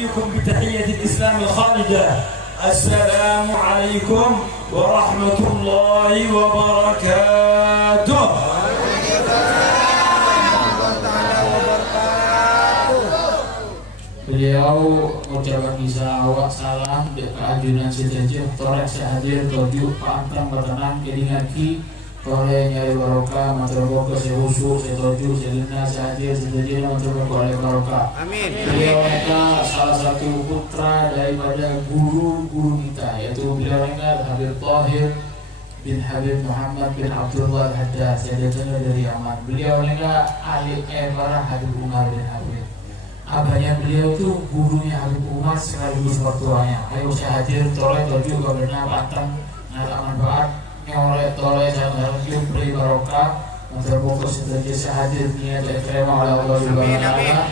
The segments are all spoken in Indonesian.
أحييكم بتحية الإسلام الخالدة. السلام عليكم ورحمة الله وبركاته. Beliau mengucapkan kisah awak salam di keajunan sejajar torek sehadir toju pantang bertenang kedingaki tore nyari barokah matroboke sehusu setoju selina sehadir sejajar matroboke oleh barokah. Amin. Beliau mereka salah satu putra daripada guru-guru kita, yaitu beliau mereka Habib Tahir bin Habib Muhammad bin Abdullah Haddad, saya datangnya dari Yaman. Beliau mereka ahli Ebarah Habib Umar bin Habib. Abahnya beliau itu gurunya Habib Umar sekaligus mertuanya. Ayo saya hadir toleh toju kabarnya pantang nara manfaat nyoleh toleh jangan hadir beri barokah menterboka sedaja saya hadir niat terima oleh Allah Subhanahu wa taala.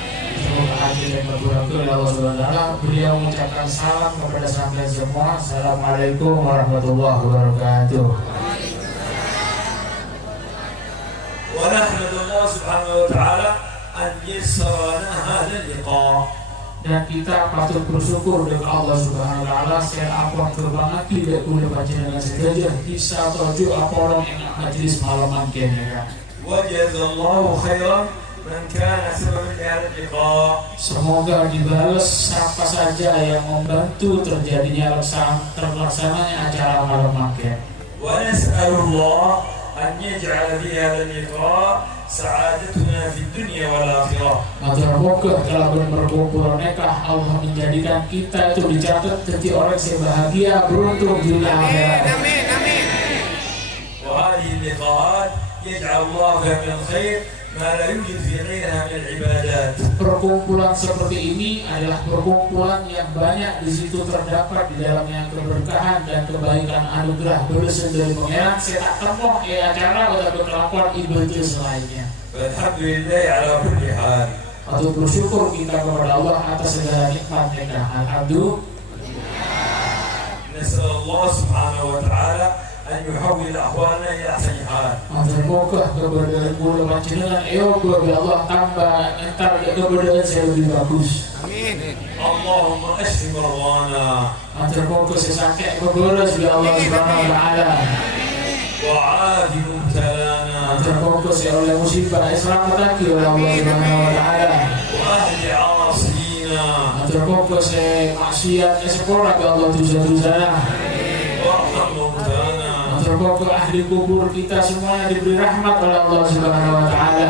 Semoga hadir dan berkurang oleh Allah Subhanahu wa taala. Beliau mengucapkan salam kepada sampean semua. Assalamualaikum warahmatullahi wabarakatuh. Wa nahmadullah subhanahu wa ta'ala an yassarana hadzal liqa. Dan kita patut bersyukur dengan Allah Subhanahu wa taala sen apa kebangat tidak boleh baca dengan sengaja bisa toju apa orang yang majlis malam kene ya. Wa jazallahu khairan man kana sababan li hadzal liqa. Semoga dibalas siapa saja yang membantu terjadinya terlaksananya acara malam kene. Wa nas'alullah an yaj'ala fi hadzal liqa sa'adatuna fid dunya wal akhirah. Semoga dalam berkumpul nikah Allah menjadikan kita itu dicatat jadi orang yang bahagia beruntung di akhirat. Amin amin. Wa hadhihi al-liqa'at yaj'al Allah fiha min khair ma la yujad fi ghayriha min al-ibadat. Perkumpulan seperti ini adalah perkumpulan yang banyak di situ terdapat di dalamnya keberkahan dan kebaikan anugerah berasal dari Pengiran. Saya tak temuh acara atau kelakuan ibadah selainnya. Alhamdulillah ala kulli hal. Patut bersyukur kita kepada Allah atas segala nikmatnya. Alhamdulillah. Nasallallahu subhanahu wa ta'ala an yuhawwil ahwalana ila ahsani hal. Semoga keberadaan kula panjenengan kepada Allah tambah entar keberadaan saya lebih bagus. Amin. Allahumma ashfi marwana. Semoga sesakit beberes ya Allah Subhanahu wa taala. Wa 'afi mubtalana. Semoga saya oleh musibah Islam lagi oleh Allah Subhanahu wa taala. Wa ahli 'asina. Semoga saya maksiat sepora ke Allah dosa-dosanya. Warham mubtalana. Semoga ahli kubur kita semuanya diberi rahmat oleh Allah Subhanahu wa taala.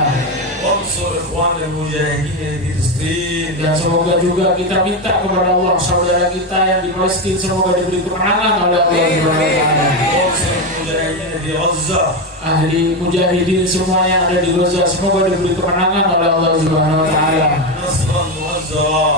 Wansur ikhwanal mujahidin di Filistin. Dan semoga juga kita minta kepada Allah saudara kita yang di Palestina semoga diberi kemenangan oleh Allah Subhanahu wa taala. Wansur mujahidin di Gaza. Ahli mujahidin semua yang ada di Gaza semoga diberi kemenangan oleh Allah Subhanahu wa taala. Nasran mu'azzara.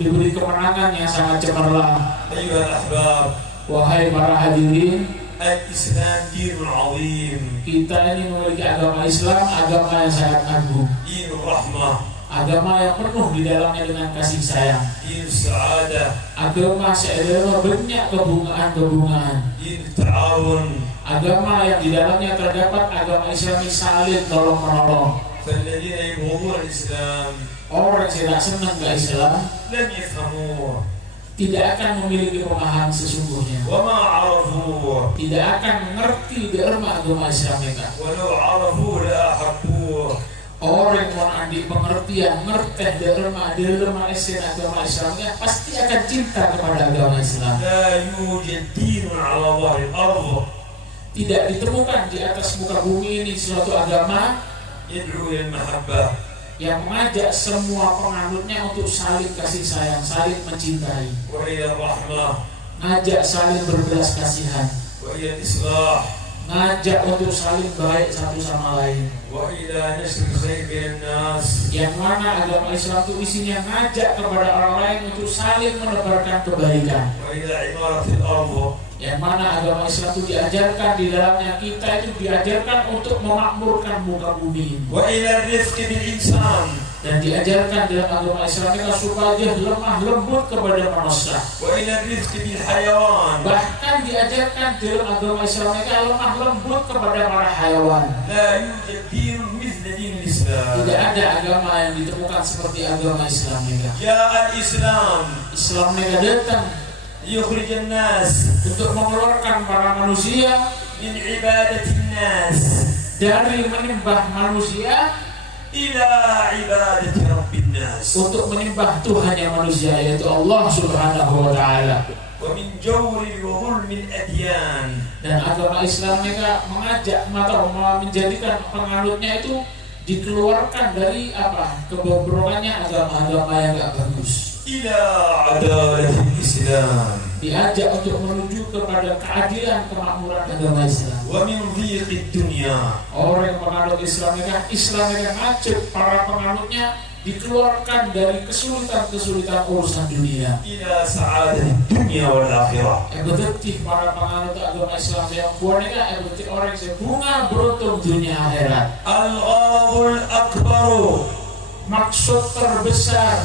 Diberi kemenangan yang sangat cemerlang. Ayyuhal ahbab. Wahai para hadirin, Al-Islam dinul azim. kita ini memiliki agama Islam, agama yang sangat agung, Dinul rahmah. agama yang penuh di dalamnya dengan kasih sayang, Dinul sa'adah. agama seedana banyak kebungaan-kebungaan, Dinul ta'awun. agama yang di dalamnya terdapat agama Islami saling tolong menolong. فالذين يبغضون الإسلام Orang yang tidak senang ke Islam لن يفهموه tidak akan memiliki pemahaman sesungguhnya, وما عرفوه tidak akan mengerti derma agama Islam mereka. ولو عرفوه لأحبوه. Orang yang mengambil pengertian ngerti derma esen agama Islamnya pasti akan cinta kepada agama Islam. لا يوجد دين على ظهر الأرض Tidak ditemukan di atas muka bumi ini suatu agama يدعو إلى المحبة yang mengajak semua penganutnya untuk saling kasih sayang, saling mencintai, وإلى الرحمة ngajak saling berbelas kasihan, وإلى الإصلاح ngajak untuk saling baik satu sama lain. وإلى نشر الخير بين الناس. Yang mana agama Islam itu isinya ngajak kepada orang lain untuk saling menebarkan kebaikan. وإلى عمارة الأرض. Yang mana agama Islam itu diajarkan di dalamnya kita itu diajarkan untuk memakmurkan muka bumi ini. وإلى الرفق بالإنسان. Dan diajarkan dalam agama Islam kita supaya lemah lembut kepada manusia. وإلى الرفق بالحيوان. Bahkan diajarkan dalam agama Islam kita lemah lembut kepada para hewan. لا يوجد دين مثل دين الإسلام. الإسلام. Tidak ada agama yang ditemukan seperti agama Islam mereka. جاء الإسلام Islam mereka datang ليخرج الناس untuk mengeluarkan para manusia من عبادة الناس dari menyembah manusia إلى عبادة رب الناس untuk menyembah Tuhannya manusia, yaitu Allah Subhanahu wa Ta'ala. ومن جور وظلم الأديان. Dan agama Islam mereka mengajak atau menjadikan penganutnya itu dikeluarkan dari kebobrokannya agama-agama yang gak bagus, إلى عدالة الإسلام diajak untuk menuju kepada keadilan kemakmuran agama Islam. ومن ضيق الدنيا. Orang yang menganut Islam mereka ngajak para penganutnya dikeluarkan dari kesulitan-kesulitan urusan dunia, إلى سعادة الدنيا والآخرة. betul para penganut agama Islam yang mereka betul orang yang bunga beruntung dunia akhirat. الغرض الأكبر Maksud terbesar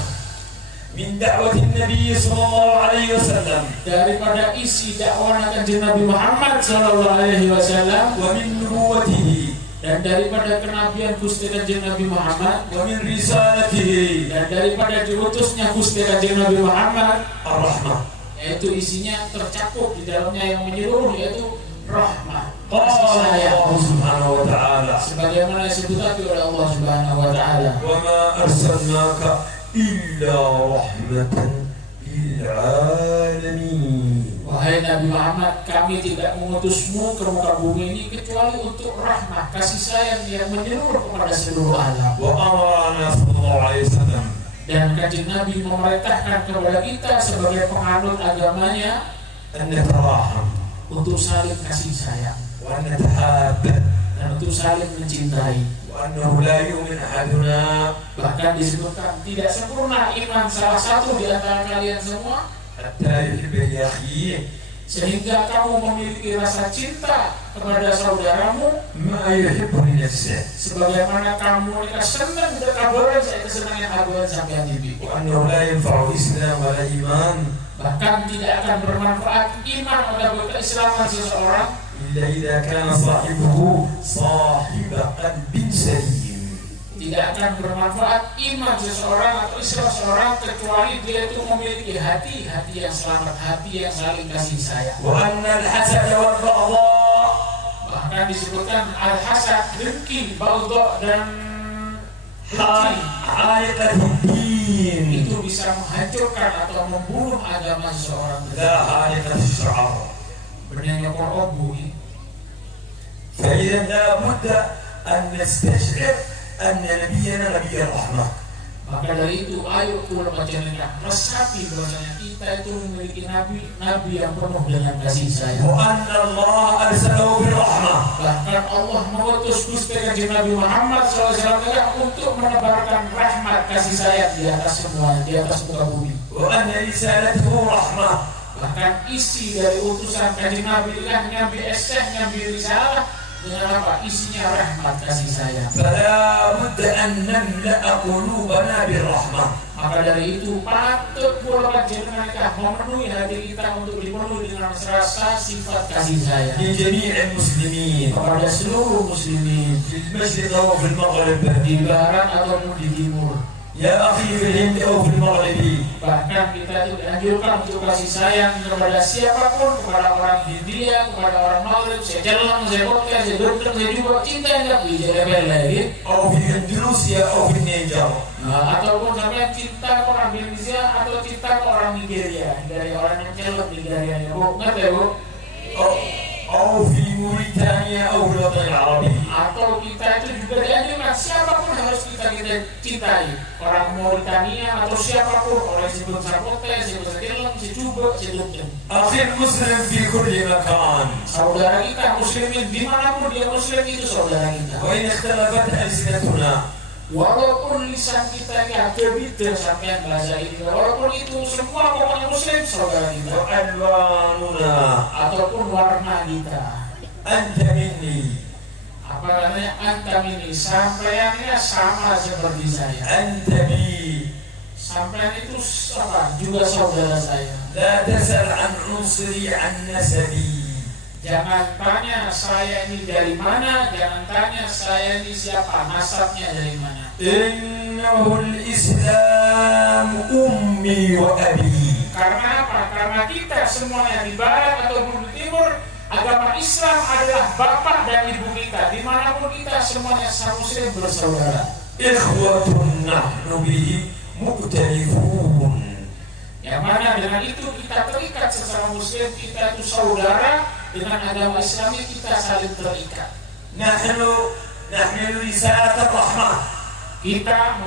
من دعوة النبي صلى الله عليه وسلم daripada isi dakwah Kanjeng Nabi Muhammad sallallahu alaihi wasallam ومن نبوته dan daripada kenabian Gusti Kanjeng Nabi Muhammad ومن رسالته dan daripada diutusnya Gusti Kanjeng Nabi Muhammad, الرحمة. yaitu isinya tercakup di dalamnya yang menyeluruh, yaitu rahmah, قال kasih sayang, الله سبحانه وتعالى sebagaimana disebut oleh Allah Subhanahu wa Ta'ala, وما أرسلناك إلا رحمة للعالمين. wahai Nabi Muhammad, kami tidak mengutusmu ke muka bumi ini kecuali untuk rahmah, kasih sayang yang menyeluruh kepada seluruh alam. وأمرنا صلى الله عليه وسلم Dan Kanjeng Nabi memerintahkan kepada kita sebagai penganut agamanya أن نتراحم untuk saling kasih sayang وأن نتحاب dan untuk saling mencintai. وأنه لا يؤمن أحدنا Bahkan disebutkan tidak sempurna iman salah satu di antara kalian semua حتى يحب لأخيه sehingga kamu memiliki rasa cinta kepada saudaramu ما يحب لنفسه sebagaimana kamu senang berkabaran saya kesenangan kabaran sampai hati. وأنه لا ينفع إسلام ولا إيمان Bahkan tidak akan bermanfaat iman atau keislaman seseorang إلا إذا كان صاحبه صاحب قلب سليم. tidak akan bermanfaat iman seseorang atau Islam seseorang kecuali dia itu memiliki hati yang selamat, hati yang saling kasih sayang. وأن الحسد والبغضاء Bahkan disebutkan al-hasad, dengki, baghdha dan benci عائقة الدين itu bisa menghancurkan atau membunuh agama seseorang. لا عائقة الشعر. Benarnya Qur'an فإذا لا بد أن نستشعر أن نبينا نبي الرحمة. Maka dari itu ayo kita baca resapi bahwasanya kita itu memiliki nabi yang penuh dengan kasih sayang. وأن الله أرسله بالرحمة. Bahkan Allah mengutus Gusti Kanjeng Nabi Muhammad SAW untuk menebarkan rahmat kasih sayang di atas semua, di atas muka bumi. وأن رسالته رحمة. Bahkan isi dari utusan Kanjeng Nabi adalah nyambi nyambi risalah dengan apa? Isinya rahmat kasih sayang. فلا بد أن نملأ قلوبنا بالرحمة. Maka dari itu patut pula panjenengan memenuhi hati kita untuk dipenuhi dengan rasa sifat kasih sayang لجميع المسلمين kepada seluruh muslimin في المشرق أو في المغرب. di barat ataupun di timur. يا أخي في الهند أو في المغرب. Bahkan kita itu dianjurkan untuk kasih sayang kepada siapapun, kepada orang India, kepada orang Maghrib, saya jalan, saya podcast, saya dokter, saya juga cinta yang bisa lagi. أو في إندونيسيا أو في النيجر. Ataupun sampai cinta ke orang Indonesia atau cinta ke orang Nigeria, dari orang yang celok Nigeria, bu, ngerti ya bu? أو في موريتانيا أو في الوطن العربي. Atau kita itu juga dianjurkan siapapun harus kita cintai, orang Mauritania atau siapapun, orang sebelum Sapote, sebelum Sekilang, Secuba, Sedukten. أخي المسلم في كل مكان. Saudara kita muslimin dimanapun dia muslim itu saudara kita. وإن اختلفت ألسنتنا. Walaupun lisan kita ini berbeda sampai bahasa ini, walaupun itu semua pokoknya muslim saudara kita. وألواننا. Ataupun warna kita. أنت مني. Apa namanya antam ini sampaiannya sama seperti saya. أنت بي. Sampai itu apa? Juga saudara saya. لا تسأل عن عنصري عن نسبي. Jangan tanya saya ini dari mana, jangan tanya saya ini siapa, nasabnya dari mana. Innahul Islam ummi wa abi. Karena apa? Karena kita semuanya di barat ataupun di timur, agama Islam adalah bapak dan ibu kita. Dimanapun kita semuanya sama muslim bersaudara. Ikhwatun nahnu bihi mu'talifun. Yang mana dengan itu kita terikat secara muslim, kita itu saudara. Dengan agama Islam kita saling terikat. Nahnu risalat rahmah. Kita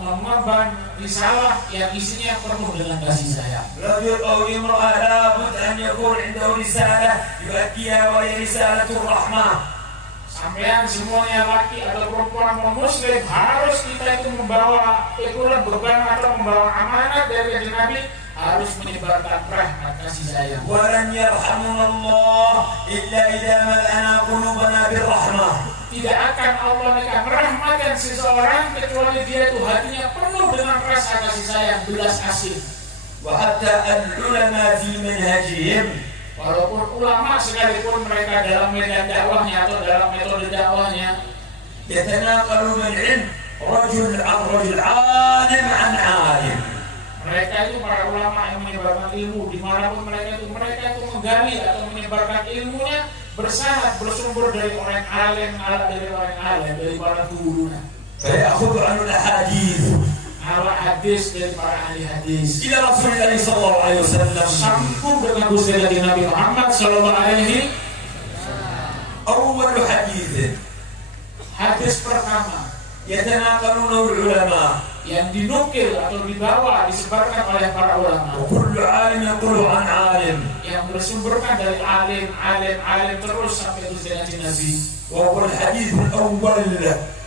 mengemban risalah yang isinya penuh dengan kasih sayang. Rajul aw imra'ah labud an yakun 'indahu risalah yu'addiha wa hiya risalatur rahmah. Sampean semuanya laki atau perempuan muslim harus kita itu membawa ikuran beban atau membawa amanat dari Nabi, harus menyebarkan rahmat kasih sayang. Walan yarhamullah illa idza mal'ana qulubana birrahmah. Tidak akan Allah merahmatkan seseorang kecuali dia itu hatinya penuh dengan rasa kasih sayang, belas asih. Wa hatta al-ulama fi manhajihim, walaupun ulama sekalipun mereka dalam medan dakwahnya atau dalam metode dakwahnya yatanaqalu al-'ilm rajul 'alim 'an 'alim. Mereka itu para ulama yang menyebarkan ilmu dimanapun mereka itu menggali atau menyebarkan ilmunya bersumber dari orang alim, dari para gurunya. Fayakhudhu 'an al-ahadits, hadis dari para ahli hadis. Ila Rasulullah sallallahu alaihi wasallam, sambung dengan usia Nabi Muhammad sallallahu alaihi. Awwal hadits, hadis pertama yatanaqaluna ulama, yang dinukil atau dibawa disebarkan oleh para ulama. Kullu 'alim yaqulu 'an 'alim, yang bersumberkan dari alim terus sampai usia Nabi. Wa huwa al-hadits al-awwal,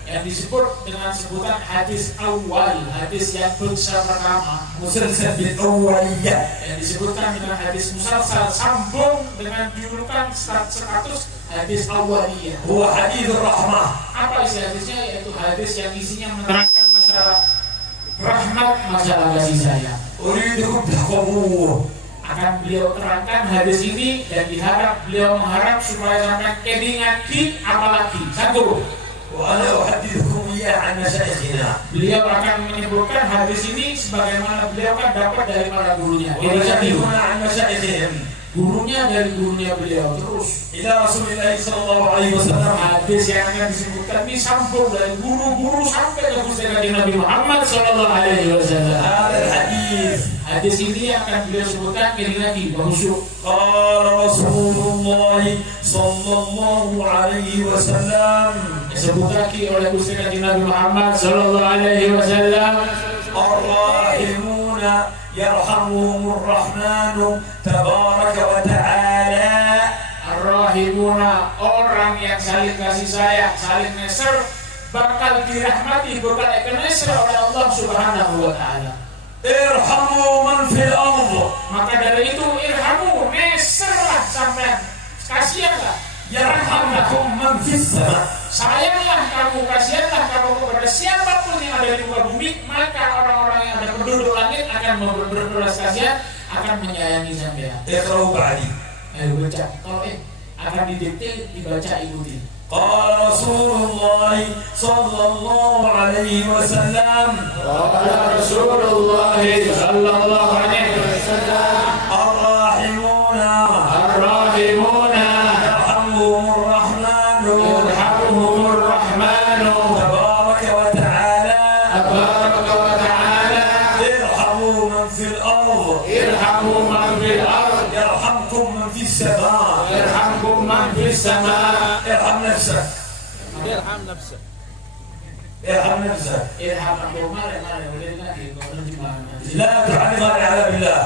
yang disebut dengan sebutan hadis awal, hadis yang besar pertama, musalsal bil awwaliyah, yang disebutkan dengan hadis musalsal, sambung dengan julukan status hadis awaliyah. Huwa hadits rahmah. Apa isi hadisnya? Yaitu hadis yang isinya menerangkan masalah rahmat, masalah kasih sayang. Uridukum tahfazuhu. Akan beliau terangkan hadis ini dan beliau mengharap supaya sampai kelingan ki apalagi. Satu, Wa ana uhaddithukum iya 'an masyayikhina. beliau akan menyebutkan hadis ini sebagaimana beliau kan dapat dari para gurunya. Wa yuhaddithuna 'an masyayikhihim, Gurunya dari gurunya beliau terus. ila Rasulillah sallallahu alaihi wasallam. Hadis yang akan disebutkan ini sambung dari guru-guru sampai ke usia Nabi Muhammad sallallahu alaihi wasallam. Hadal hadits, Hadis ini akan beliau sebutkan lagi bahwa qala Rasulullah sallallahu alaihi wasallam, disebut lagi oleh usia Nabi Muhammad sallallahu alaihi wasallam. ar-rahimuna yarhamuhumur rahmanu tabaraka wa ta'ala. Ar-rahimuna, orang yang saling kasih sayang, saling neser, bakal dirahmati, bakal neser oleh Allah Subhanahu wa ta'ala. Irhamu man fil ardh. Maka dari itu irhamu, neserlah sampai, kasihanlah, Yarhamukum man fis sama. sayanglah kamu, kasihanlah kamu kepada siapapun yang ada di muka bumi, maka orang-orang yang ada penduduk langit akan berbelas kasihan, akan menyayangi sampean. Iqra'u ba'di. Ayo baca, akan didikte, dibaca, ikuti. Qala Rasulullah sallallahu alaihi wasallam, Qala Rasulullah sallallahu alaihi wasallam, ar-rahimuna ar-rahimuna yarhamuhumur rahmanu yarhamuhumur rahmanu tabaraka wa ta'ala. tabaraka wa ta'ala. Irhamu man fil ardh Irhamu man fil ard yarhamkum man fis sama. yarhamkum man fis sama. Irham nafsak. ارحم نفسك. Irham nafsak. Irham aku mare udah lagi kau nanti mana. La tu'anid ala billah.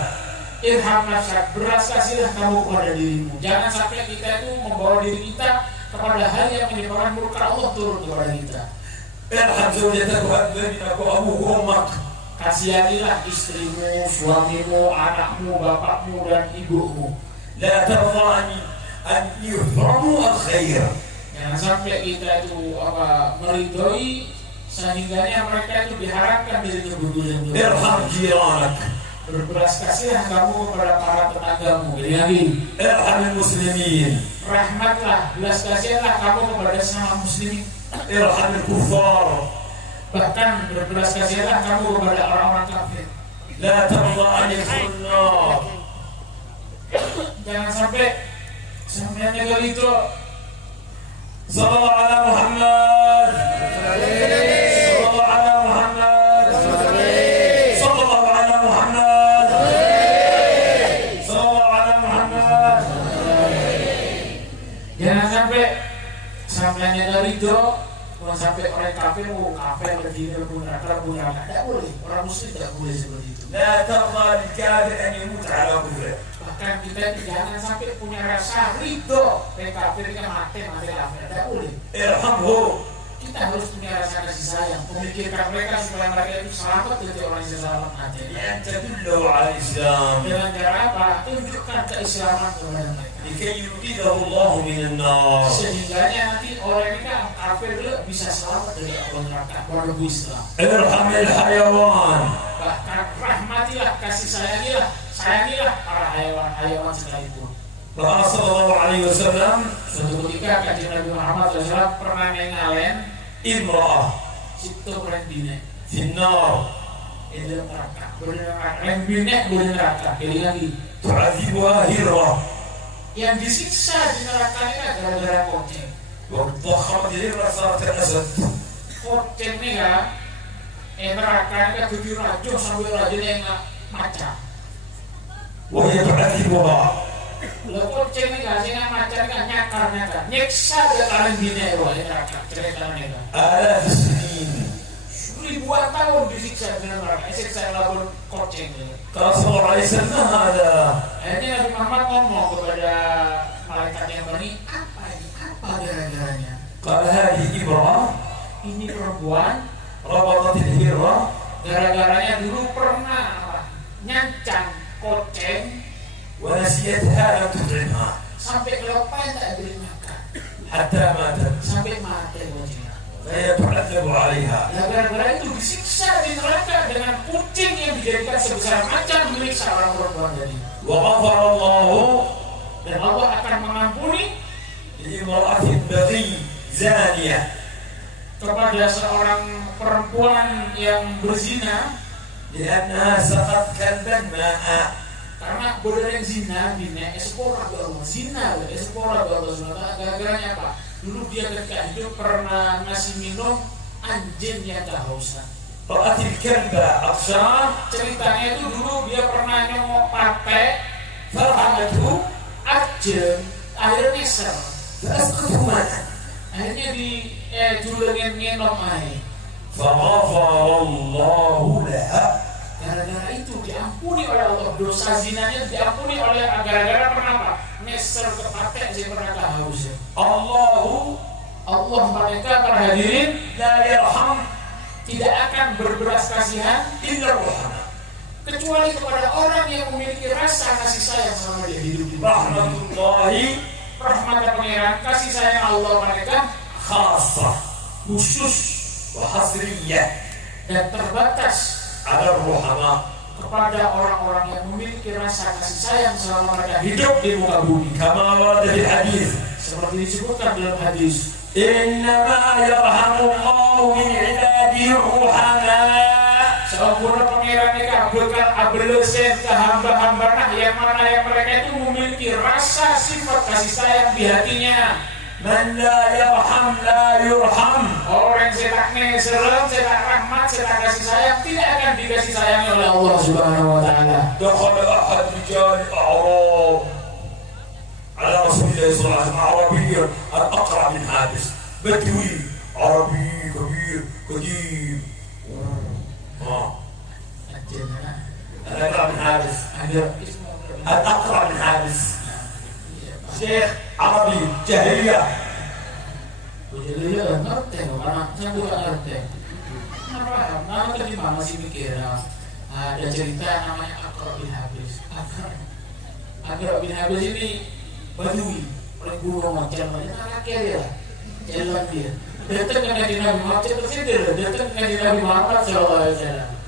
Irham nafsak, beras kasihlah kamu kepada dirimu. Jangan sampai kita itu membawa diri kita kepada hal yang menyebabkan murka Allah turun kepada kita. Irham zawjatak wa abnak wa abuka wa ummak. Kasihanilah istrimu, suamimu, anakmu, bapakmu dan ibumu. La tarda an yuhramu al-khair. Jangan sampai kita itu meridhoi sehingganya mereka itu diharapkan dari kebutuhan. Irham jiranak. berbelas kasihlah kamu kepada para tetanggamu. Lagi, irhamil muslimin. rahmatlah, belas kasihlah kamu kepada sesama muslimin. Irhamil kuffar. Bahkan berbelas kasihlah kamu kepada orang-orang kafir. La tarda an yadkhulun nar. Jangan sampai negara itu. Sallallahu ala Muhammad. Sallallahu ala Muhammad. Sallallahu ala Muhammad. Sallallahu ala Muhammad. Jangan sampai negara itu. Kalau sampai orang kafir berdiri berbunuh tidak boleh. Orang muslim tidak boleh seperti itu. La tarda lil kafir an yamut ala kufri. Bahkan kita jangan sampai punya rasa ridho kafir kan mati kafir, tidak boleh. Irhamhu. Kita harus punya rasa kasih sayang, memikirkan mereka supaya mereka itu selamat dari orang yang selamat aja. Lian tadullu ala Islam. Dengan cara apa? Tunjukkan keislaman kepada mereka. Likay yuqidahu Allah minan nar. Sehingganya nanti orang ini kan kafir dulu bisa selamat dari api neraka baru Islam. Irhamil hayawan. Bahkan rahmatilah, kasih sayangilah para hayawan sekalipun. Rasulullah sallallahu alaihi wasallam Suatu ketika kajian Nabi Muhammad SAW pernah ngalen imra'ah situ rendine finnar itu neraka, rendine boleh neraka. Kali lagi tu'adhibuha hirra yang disiksa di neraka ini gara-gara kucing. wa dhakhamat hirra sarat al-asad. Kucing ini kan neraka ini kan 7 rajo sampai rajonya yang maca. wa hiya tu'adhibuha. Lo kucing ini kan sehingga maca kan nyakar nyeksa dia kalian bina itu neraka ceritanya kan. Alaf sinin. Ribuan tahun disiksa di neraka. Siksa lawan kucing ini. Rasulullah alaihi wasallam ada. Akhirnya Nabi Muhammad ngomong kepada malaikat yang ini, apa ini? Apa gara-garanya? Qala hadhihi imra'ah Ini perempuan rabatat al-hirra gara-garanya dulu pernah nyancang kucing wa nasiyatha lam tut'imha sampai kelopan tak beri makan hatta matat. sampai mati kucingnya. Faya tu'adhabu 'alayha. Nah, gara-gara itu disiksa di neraka dengan kucing yang dijadikan sebesar macan milik seorang perempuan tadi. Wa ghafara Allah Dan Allah akan mengampuni li'imra'atin baghi zaniyah kepada seorang perempuan yang berzina li'annaha saqat kalban ma'a. karena bodoreng zina bina espora baru zina espora baru gara-garanya apa? Dulu dia ketika hidup pernah ngasih minum anjing yang kehausan. Ra'atil kalba aksar Ceritanya itu dulu dia pernah nyongok partai farhamathu anjing akhirnya ngeser fa'asqathu ma'an akhirnya di julengin ngenom air. faghafara Allahu laha. Gara-gara itu diampuni oleh Allah, dosa zinanya diampuni oleh gara-gara pernah apa? Ngeser ke patek sih pernah kehausan. Allah mereka para hadirin la yarham tidak akan berbelas kasihan illa rahmah. kecuali kepada orang yang memiliki rasa kasih sayang sama dia hidup di Rahmatullahi rahmat pengiran kasih sayang Allah mereka khassah khusus wa hasriyah dan terbatas ala rahmah kepada orang-orang yang memiliki rasa kasih sayang selama mereka hidup di muka bumi. kama warada fil hadis Seperti disebutkan dalam hadis, innama yarhamullahu min ibadihi ruhama. sempurna pengiran mereka abelesen ke hamba-hamba yang mana yang mereka itu memiliki rasa sifat kasih sayang di hatinya. Man la yarham la yurham. Orang yang tak serem, tak rahmat, tak kasih sayang tidak akan dikasih sayang oleh Allah Subhanahu wa taala. Dakhala ahad rijal a'rab ala Rasulillah sallallahu alaihi wasallam Arabiy al-aqra min habis badwi Arabi kabir qadim. الأقرع بن حابس الأقرع بن حابس شيخ عربي جاهلية ngerti karena saya bukan ngerti. Nama tadi masih mikir ada cerita namanya Aqra bin Habis. Aqra bin Habis ini Badui, orang gunung macam mana kakek dia, jalan dia. Datang ke Nabi Muhammad, datang ke Nabi Muhammad SAW.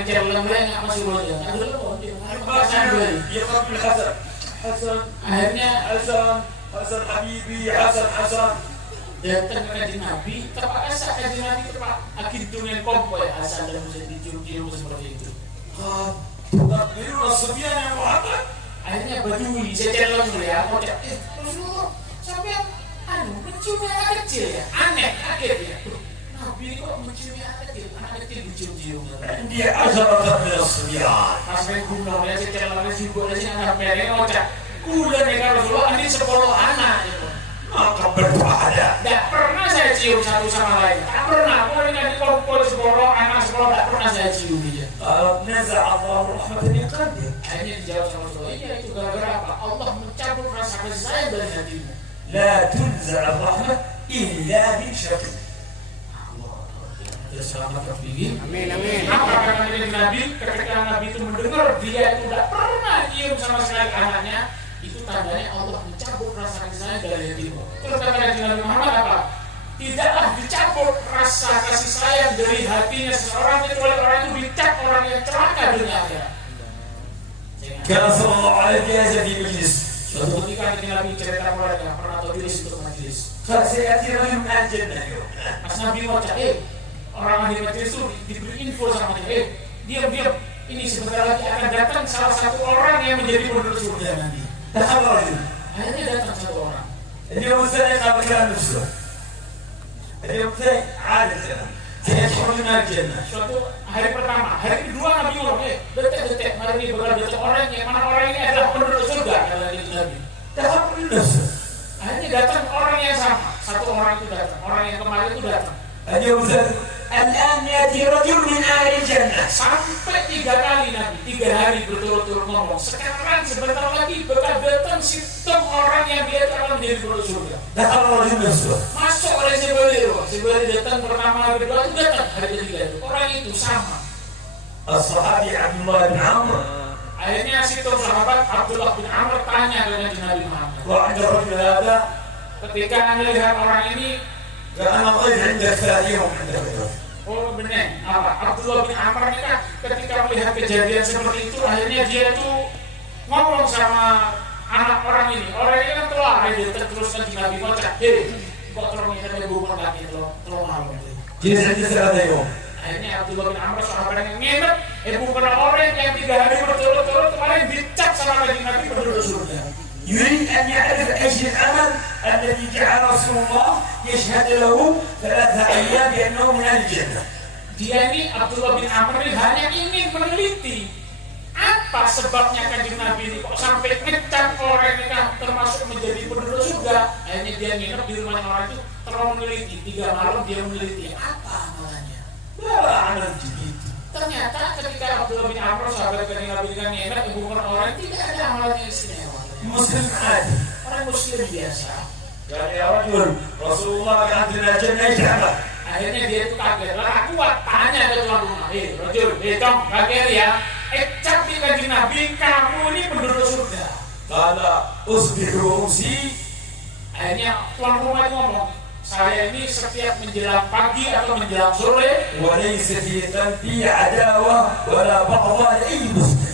paling celeng nggak masuk aja. يقرأ بالحسن حسن Akhirnya حسن حبيبي حسن datang ke kanjeng Nabi, terpaksa kanjeng Nabi akhir dengan kompoi asal dan bisa dicium-cium seperti itu. تقبلون الصبيان يا محمد. Akhirnya Badui, saya celeng dulu ya, mau cek, Rasulullah, sampai mencium anak kecil ya, aneh, kaget ya. Nabi kok mencium anak kecil dicium-cium. عندي 10 من الصبيان. Pas saya gunung ya, saya celeng juga sih anak mereka mau cek, udah nih kan Rasulullah, ini 10 anak. ما قبلت أحدا. Tidak pernah saya cium satu sama lain. Tak pernah. Kalau dengan dikumpul sekolah, anak sekolah tak pernah saya cium dia. نزع الله رحمة من قلبك. Akhirnya dijawab sama Rasulullah. Iya itu gara-gara apa? Allah mencabut rasa kasih sayang dari hatimu. لا تنزع الرحمة إلا من شكل. Selamat berpikir. Amin. Apa kata Nabi? Ketika Nabi itu mendengar dia itu tidak pernah cium sama sekali anaknya, itu tandanya Allah mencabut rasa kasih sayang dari hatimu. Terus kata Nabi Muhammad apa? Tidaklah dicabut rasa kasih sayang dari hatinya seseorang kecuali orang itu dicap orang yang celaka dunia akhirat. كان صلى الله عليه وسلم في مجلس. Suatu ketika Nabi cerita mereka pernah tulis untuk majelis. قال سيأتي رجل من الجنة اليوم. Pas Nabi mau cek, orang di majelis itu diberi info sama dia, diam. Ini sebentar lagi akan datang salah satu orang yang menjadi penduduk surga nanti. دخل رجل. Akhirnya datang satu orang. اليوم الثاني قال كلام نفسه. اليوم الثاني عادة سيدخل من الجنة. Suatu hari pertama, hari kedua Nabi ulang, detek, hari ini bakal datang orang yang mana orang ini adalah penduduk surga, kata Nabi. دخل من نفسه. Akhirnya datang orang yang sama, satu orang itu datang, orang yang kemarin itu datang. اليوم الثالث الآن يأتي رجل من أهل الجنة. Sampai 3 kali Nabi, 3 hari berturut-turut ngomong. Sekarang sebentar lagi bakal datang sistem orang yang dia akan menjadi penduduk surga. دخل رجل نفسه. Masuk oleh Jibril datang pertama kedua itu datang hari ketiga itu. Orang itu sama. الصحابي عبد الله بن عمرو Akhirnya situ sahabat Abdullah bin Amr tanya kepada Nabi Muhammad. وعند الرجل هذا Ketika melihat orang ini, قال أنا ضيف عندك ثاني يوم عندك ضيف. oh benar, apa? Abdullah bin Amr ini kan ketika melihat kejadian seperti itu, akhirnya dia itu ngomong sama anak orang ini. Orang ini kan tua, dia teruskan di Nabi Muhammad. Kok tolong kita bukan lagi tolong malu. جلس عندي 3 يوم. Akhirnya Abdullah bin Amr sahabat yang nginep, bukan orang yang 3 hari berturut-turut kemarin dicap sama Nabi penduduk surga. يريد أن يعرف إيش العمل الذي جعل رسول الله يشهد له 3 أيام بأنه من أهل الجنة. Dia ini Abdullah bin Amr ini hanya ingin meneliti apa sebabnya kanjeng Nabi ini kok sampai ngecap orang ini kan termasuk menjadi penduduk surga. Akhirnya dia nginep di rumah orang itu terus meneliti 3 malam dia meneliti apa amalannya. لا عمل جديد. Ternyata ketika Abdullah bin Amr sahabat kanjeng Nabi kan nginep di rumah orang tidak ada amalan yang istimewa. مسلم عادي. Orang muslim biasa. قال يا رجل رسول الله كان عندنا الجنة إيش عمل؟ Akhirnya dia itu kaget. Lalu aku tanya ke tuan rumah, Rajul, Tom, kaget ya. Cap di kanjeng Nabi, kamu ini penduduk surga. قال أصبح وأمسي. Akhirnya tuan rumah itu ngomong, saya ini setiap menjelang pagi atau menjelang sore, وليس في قلبي عداوة ولا بغضاء لأي مسلم.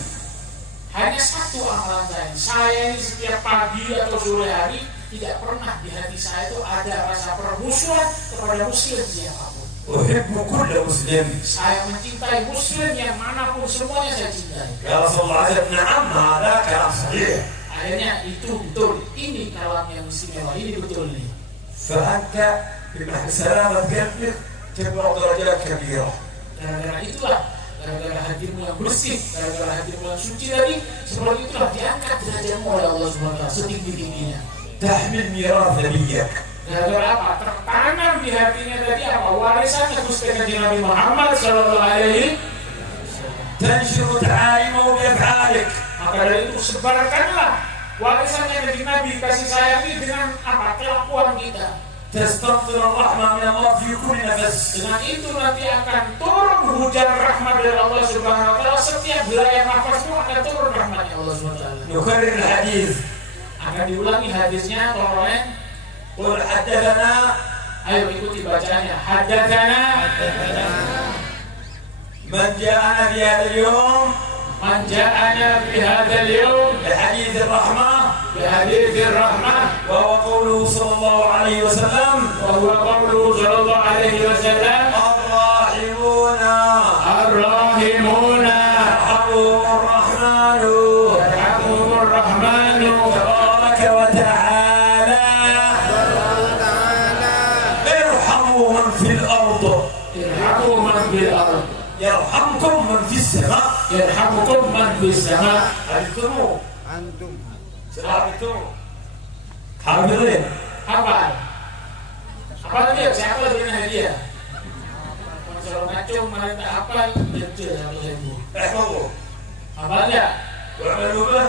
hanya satu amalan saya. Saya ini setiap pagi atau sore hari tidak pernah di hati saya itu ada rasa permusuhan kepada muslim siapapun. أحب كل مسلم. Saya mencintai muslim yang manapun semuanya saya cintai. يا رسول الله نعم هذا كلام صحيح. Akhirnya itu betul. Ini kalam yang istimewa. Ini betul nih. فأنت بسلامة قلبك تبلغ درجات كبيرة. Gara-gara itulah, gara-gara hatimu yang bersih, gara-gara hatimu yang suci tadi, seperti itulah diangkat derajatmu oleh Allah SWT setinggi-tingginya. تحمل ميراث نبيك. Gara-gara apa? Tertanam di hatinya tadi apa? Warisan Gusti Nabi Muhammad Sallallahu Alaihi Wasallam. تنشر تعاليمه بأفعالك. Maka dari itu sebarkanlah warisannya dari Nabi kasih sayang ini dengan apa? Kelakuan kita. تستمطر الرحمة من الله في كل نفس. Dengan itu nanti akan turun hujan rahmat dari Allah Subhanahu Wa Taala. Setiap helai nafasmu akan turun rahmatnya Allah Subhanahu Wa Taala. نكرر الحديث. Akan diulangi hadisnya, tolong. قل حدثنا. Ayo ikuti bacaannya. Haddatsana من جاءنا في هذا اليوم من جاءنا في هذا اليوم بحديث الرحمة بحديث الرحمة وهو قوله صلى الله عليه وسلم وهو قوله صلى الله عليه وسلم الراحمون الراحمون يرحمهم الرحمن يرحمهم الرحمن تبارك وتعالى ارحموا من في الأرض يرحموا من في الأرض يرحمكم من في السماء يرحمكم من في السماء عرفتموه؟ أنتم عرفتموه؟ حافظين؟ hafal hafal dia siapa berikan hadiah kalau ngacung mana tak hafal kecil 1.000 احفظوا hafal ya واعملوا به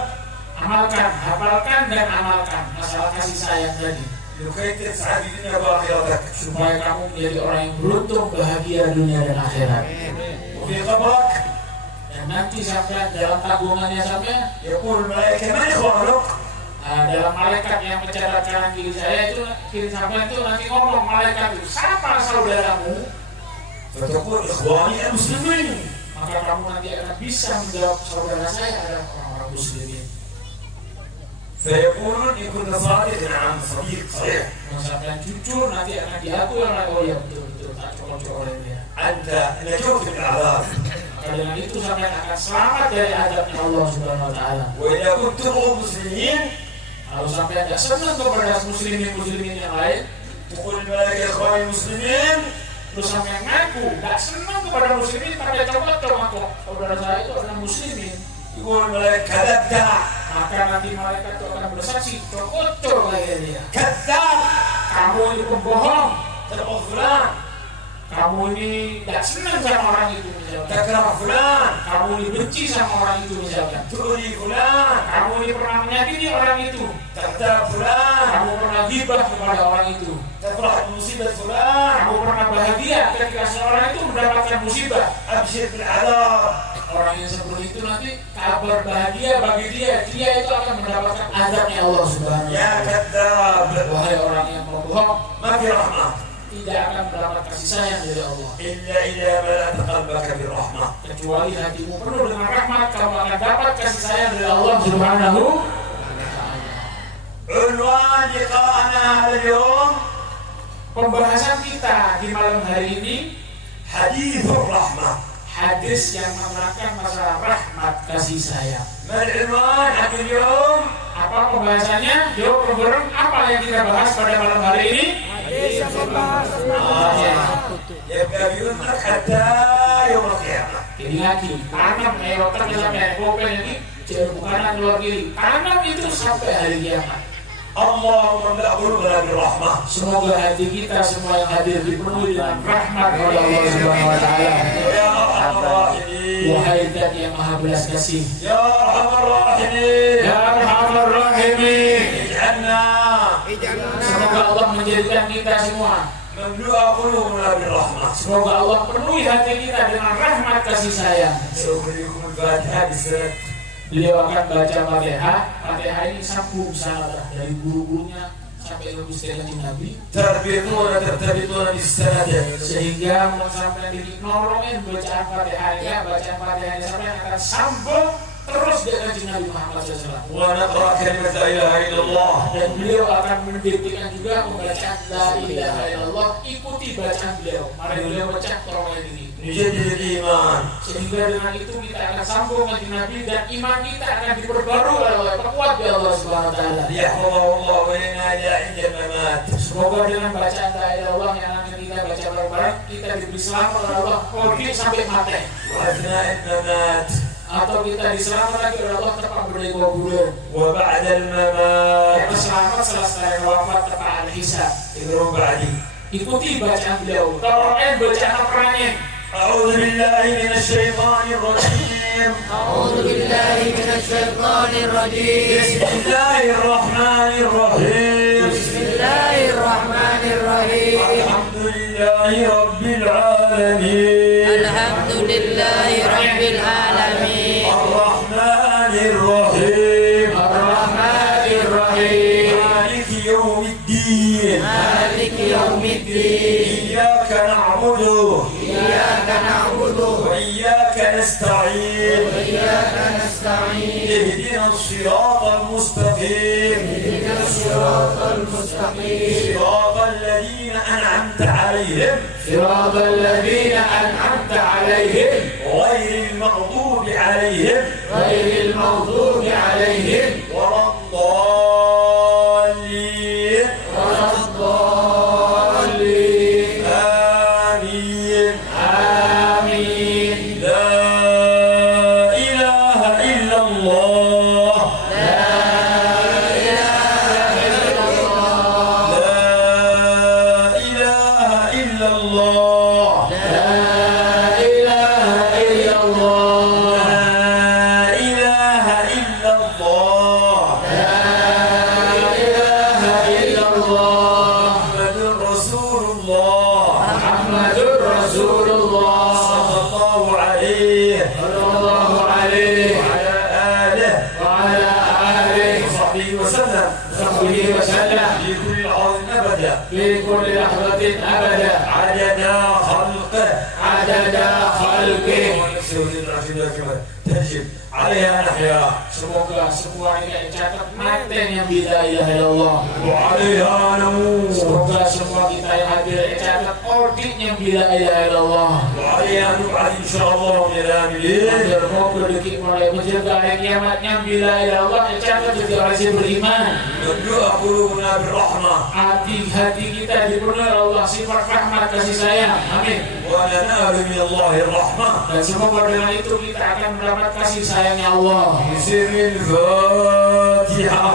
amalkan hafalkan dan amalkan masalah kasih sayang tadi لكي تسعد الدنيا وآخرتك supaya kamu menjadi orang yang beruntung bahagia dunia dan akhirat وفي قبرك dan nanti sampai dalam tabungannya sampai يقول الملائكة من إخوانك؟ dalam malaikat yang mencatat kanan kiri saya itu kiri sampai itu nanti ngomong malaikat itu siapa saudaramu فتقول إخواني المسلمين maka kamu nanti akan bisa menjawab saudara saya adalah orang-orang muslimin. فيقولون إن كنت صادق نعم صديق صحيح Kalau sampai jujur nanti akan diakui oleh oh ya betul tak colok-colok dia. أنت نجوت من العذاب Maka dengan itu sampai akan selamat dari azabnya Allah Subhanahu Wa Taala. وإذا كنت تبغض المسلمين Kalau sampai tidak senang kepada muslimin yang lain, تقول الملائكة إخواني المسلمين terus sampai ngaku tidak senang kepada muslimin, tapi coba saudara saya itu adalah muslimin. يقول الملائكة كذبت Maka nanti malaikat itu akan bersaksi, cocok lagi dia. كذاب Kamu ini pembohong. تبغض فلان Kamu ini tidak senang sama orang itu misalkan. تكره فلان Kamu ini benci sama orang itu misalkan. تؤذي فلان Kamu ini pernah menyakiti orang itu. تغتاب فلان Kamu pernah gibah kepada orang itu. تفرح بمصيبة فلان Kamu pernah bahagia ketika seorang itu mendapatkan musibah. أبشر بالعذاب Orang yang seperti itu nanti kabar bahagia bagi dia. Dia itu akan mendapatkan azabnya Allah Subhanahu Wa يا Taala. كذاب Wahai orang yang berbohong, ما في رحمة tidak akan mendapat kasih sayang dari Allah. إلا إذا ملأت قلبك بالرحمة Kecuali hatimu penuh dengan rahmat, kamu akan dapat kasih sayang dari Allah Subhanahu Wa Taala. عنوان لقاءنا هذا اليوم Pembahasan kita di malam hari ini حديث الرحمة hadis yang menerangkan masalah rahmat kasih sayang. ما العنوان حق اليوم؟ Apa pembahasannya? Jawab bareng apa yang kita bahas pada malam hari ini? يبقى بيقولك حتى يوم القيامة Jadi lagi, tanam otaknya sampai kopel ini jauh kanan luar kiri. Tanam itu sampai hari kiamat. اللهم املأ قلوبنا بالرحمة Semoga hati kita semua yang hadir dipenuhi dengan rahmat oleh Allah Subhanahu Wa Taala. يا أرحم الراحمين Wahai Zat yang Maha Belas Kasih, يا أرحم الراحمين Ya Arhamar Rahimin. اجعلنا Semoga Allah menjadikan kita semua. مملوء قلوبنا بالرحمة Semoga Allah penuhi hati kita dengan rahmat kasih sayang. سوف لكم الفاتحة بالسند Beliau akan baca Fatihah. Fatihah ini sambung sanad dari guru-gurunya sampai ke Gusti Nabi, ترتبطون بالسند sehingga sampai di nolongin bacaan Fatihahnya, sampai akan sambung terus dengan Nabi Muhammad SAW. ونقرأ كلمة لا إله إلا الله Dan beliau akan mendiktikan juga pembacaan La ilaha illallah. Ikuti bacaan beliau. Mari beliau baca tolong ini. نجدد الإيمان Sehingga dengan itu kita akan sambung dengan Nabi dan iman kita akan diperbarui oleh perkuat di Allah Subhanahu Wa Taala. ليحفظه الله إلينا إلى عند الممات Semoga dengan bacaan La ilaha illallah yang akan kita baca bareng-bareng kita diberi selamat oleh Allah pergi sampai mati. وأثناء الممات Atau kita diselamat lagi oleh Allah tepat berdiri kuburan. وبعد الممات Kita selamat selesai wafat tepat al-hisab. اقرأوا بعدي Ikuti bacaan beliau. Tolong bacaan Al-Qur'annya. أعوذ بالله من الشيطان الرجيم أعوذ بالله من الشيطان الرجيم بسم الله الرحمن الرحيم بسم الله الرحمن الرحيم الحمد لله رب العالمين الحمد لله رب العالمين الرحمن الرحيم Ar-Rahman Ar-Rahim. مالك يوم الدين مالك يوم الدين إياك نعبد إياك نعبد وإياك وإياك نستعين اهدنا الصراط المستقيم صراط الذين أنعمت عليهم صراط الذين أنعمت عليهم غير المغضوب عليهم ولا الضالين آمين لا إله إلا الله لا إله إلا الله محمد رسول الله صلى الله عليه وعلى آله وصحبه وسلم في كل لحظة أبدا عدد خلقه تجب عليها نحيا Semoga semua ini dicatat mateng yang bila ilaha illallah. وعليها نموت Semoga semua kita yang hadir dicatat audit yang bila ilaha illallah. وعليها نبعث إن شاء الله من الآمنين Agar mau berdekik mulai menjaga hari kiamatnya bila ilaha illallah dicatat jadi orang yang beriman. نبدأ قلوبنا بالرحمة Hati-hati kita dipenuhi Allah sifat rahmat kasih sayang. Amin. وننال من الله الرحمة Dan semoga dengan itu kita akan mendapat kasih sayangnya Allah. بسر الفاتحة